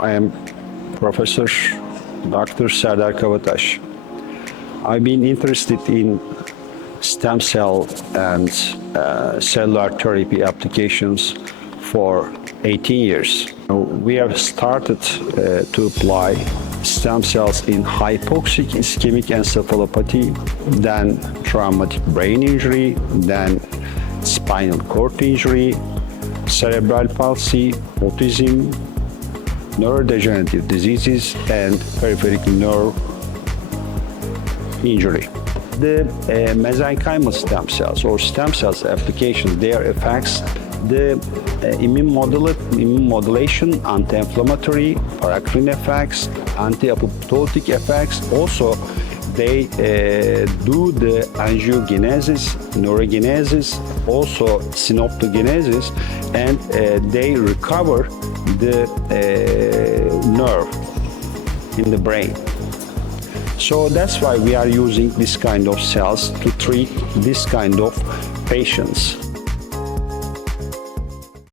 I am Prof.Dr. Serdar Kabataş. I've been interested in stem cell and cellular therapy applications for 18 years. We have started to apply stem cells in hypoxic ischemic encephalopathy, then traumatic brain injury, then spinal cord injury, cerebral palsy, autism, neurodegenerative diseases, and peripheral nerve injury. The mesenchymal stem cells or stem cells application, their effects, the immune modulation, anti-inflammatory, paracrine effects, anti-apoptotic effects. Also, they do the angiogenesis, neurogenesis, also synaptogenesis, and they recover the nerve in the brain. So that's why we are using this kind of cells to treat this kind of patients.